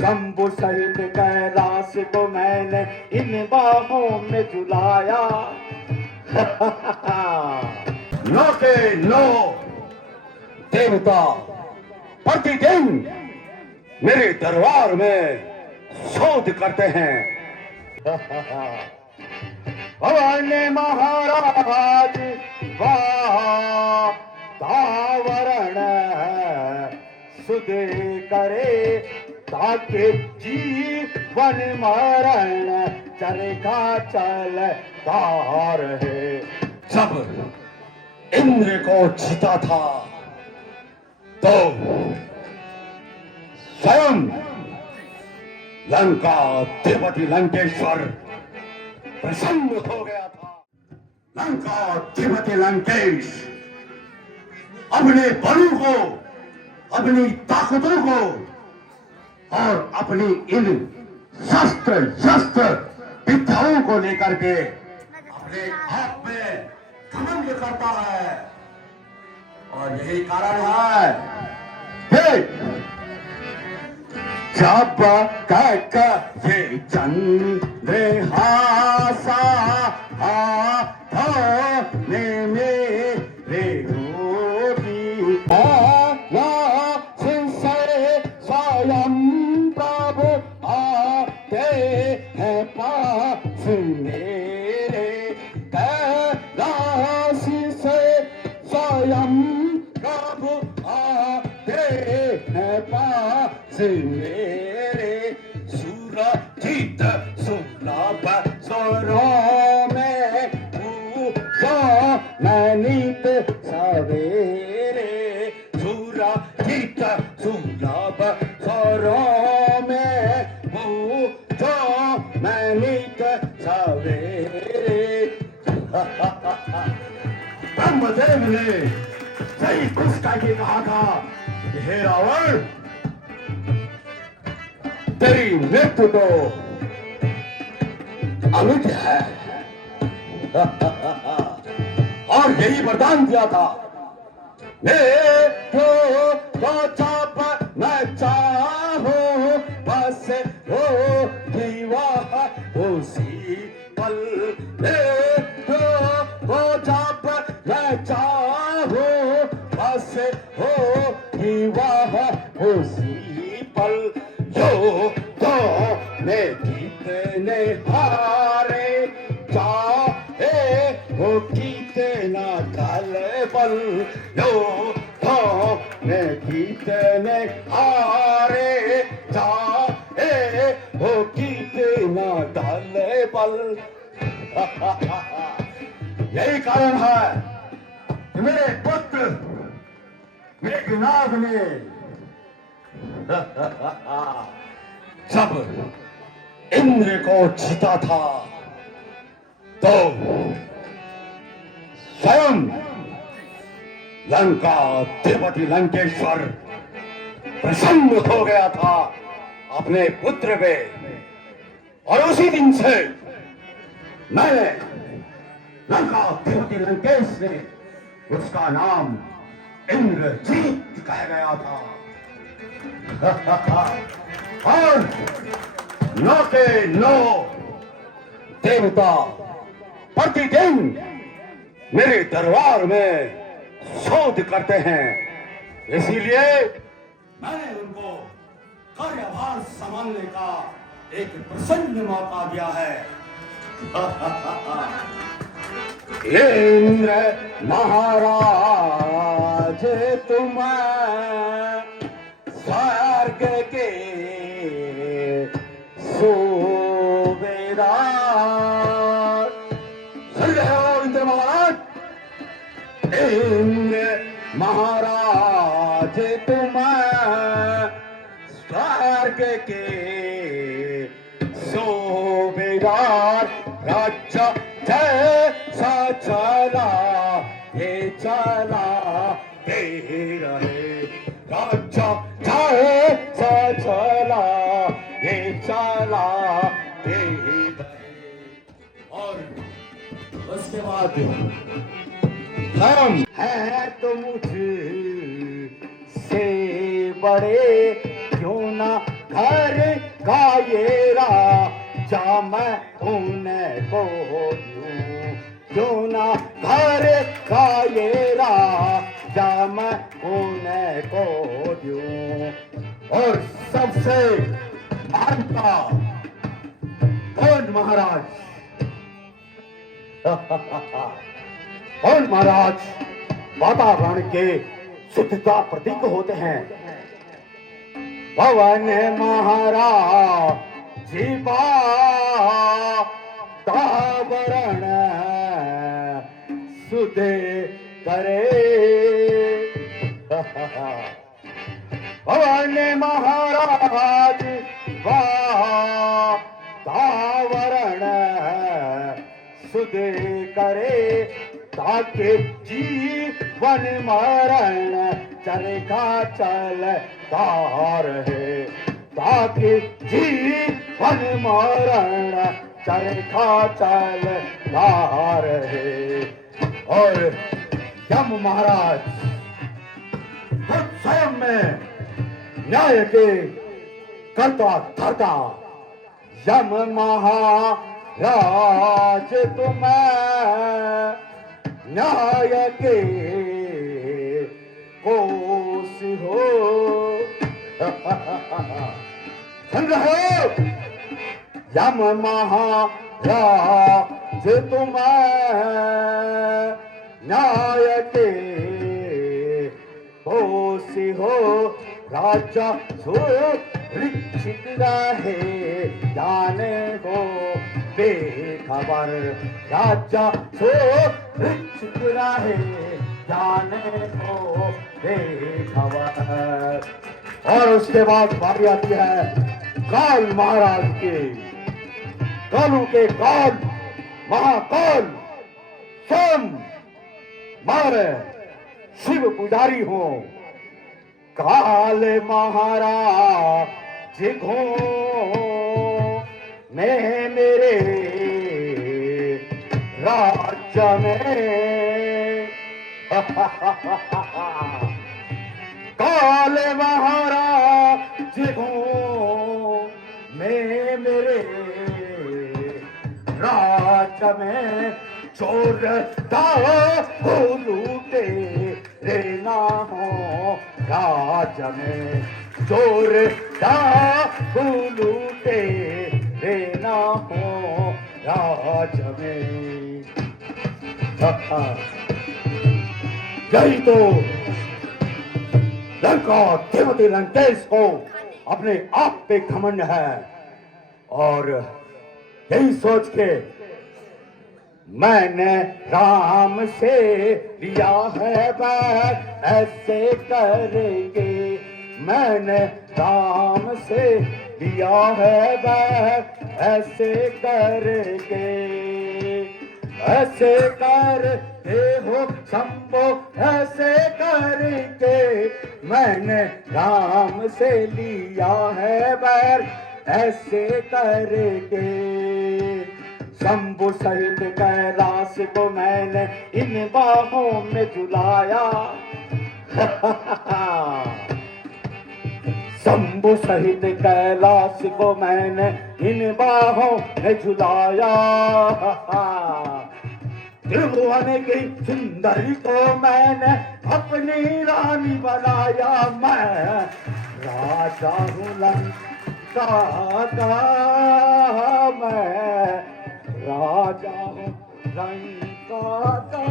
शंभु सहित कैलाश को मैंने इन बाहों में झुलाया। नो के नो देवता प्रतिदिन मेरे दरबार में शोध करते हैं। भवन महाराज वातावरण सुधे करे ताकि जीवन मरण चरखा चलता रहे। जब इंद्र को जीता था तो स्वयं लंका अधिपति लंकेश्वर प्रसन्न हो गया था। लंका अधिपति लंकेश अपने बलों को, अपनी ताकतों को और अपनी इन शस्त्र विद्याओं को लेकर के अपने आप में घमंड करता है। और यही कारण है कि जब ये चंद्रहासा ने मेरे होगी स्वयं प्रभु आते हैं पास मेरे कैलाश से। स्वयं प्रभु आते हैं पास मेरे सुरजित सुलभ स्वरों में पूजो नैनित सवेरे। सुरजित सुलभ स्वरों में पूजो नैनित सवेरे। ब्रह्मदेव ने सही कुछ करके कहा था कि हे रावण, तेरी मृत्यु तो अमिट है। और यही वरदान दिया था, मृत्यु तो जब मैं चाहूं बस हो जीवा उसी पल। मृत्यु तो जब मैं चाहूं बस हो जीवा उसी पल। जो तो में कितने हारे चाहे वो कितना कल बल। जो तो में कितने हारे चाहे वो कितना कल बल। यही कारण है कि मेरे पुत्र मेघनाद ने जब इंद्र को जीता था तो स्वयं लंका अधिपति लंकेश्वर प्रसन्न हो गया था अपने पुत्र पे। और उसी दिन से मैंने लंका अधिपति लंकेश ने उसका नाम इंद्रजीत कह गया था। और नो के नो देवता प्रतिदिन मेरे दरबार में शोध करते हैं। इसीलिए मैंने उनको कार्यभार संभालने का एक प्रसन्न मौका दिया है। इंद्र महाराज तुम्हें स्वर्ग के सूबेदार। सुन रहे हो इंद्र महाराज? इंद्र महाराज तुम्हें स्वर्ग के सूबेदार। राज्य जैसा चला ये चला दे रहे। राज्य जैसा चला ये चला दे रहे। और उसके बाद धर्म है तो मुझे से बड़े क्यों ना घर का ये राजा मैं उनको दूं, क्यों ना घर का ये राजा मैं उनको दूं। और सबसे महान का कौन महाराज? कौन महाराज वातावरण के शुद्धता प्रतीक होते हैं। पवन महाराज जीवा तावरण सुधे करे। पवन महाराज वातावरण सुधे करे, ताकि जीवन मरण चरखा चलता रहे, ताकि जीवन मरण चरखा चलता रहे। और यम महाराज खुद स्वयं में न्याय के कर्ता धर्ता। यम महाराज तुम न्याय के कोस हो। सुन रहे हो? यम महाराज तुम न्याय के कोस हो। राजा सुरक्षित रहे जाने हो बेखबर, राजा सुरक्षित रहे जाने को बेखबर। और उसके बाद बारी आती है काल महाराज की। कालू के काल महाकाल स्वयं मारे शिव पुजारी हो। काल महाराज घो मैं मेरे राज्य में। काल महाराज घो मैं मेरे राज्य में। चोर डाकू लूटे रे ना हो राज में, चोर डाकू लूटे रे ना हो राज में। यही तो लंका देवती लंकेश को अपने आप पे घमंड है। और यही सोच के मैंने राम से लिया है बैर ऐसे करेंगे। मैंने राम से लिया है बैर ऐसे करेंगे। ऐसे करके हो शंभो ऐसे करके। मैंने राम से लिया है बैर ऐसे करके। शंभु सहित कैलाश को मैंने इन बाहों में झुलाया। शंभु सहित कैलाश को मैंने इन बाहों में झुलाया। त्रिभुवन की सुंदरी को मैंने अपनी रानी बनाया। मैं राजा हूँ लंका का, मैं राजा हूँ लंका का।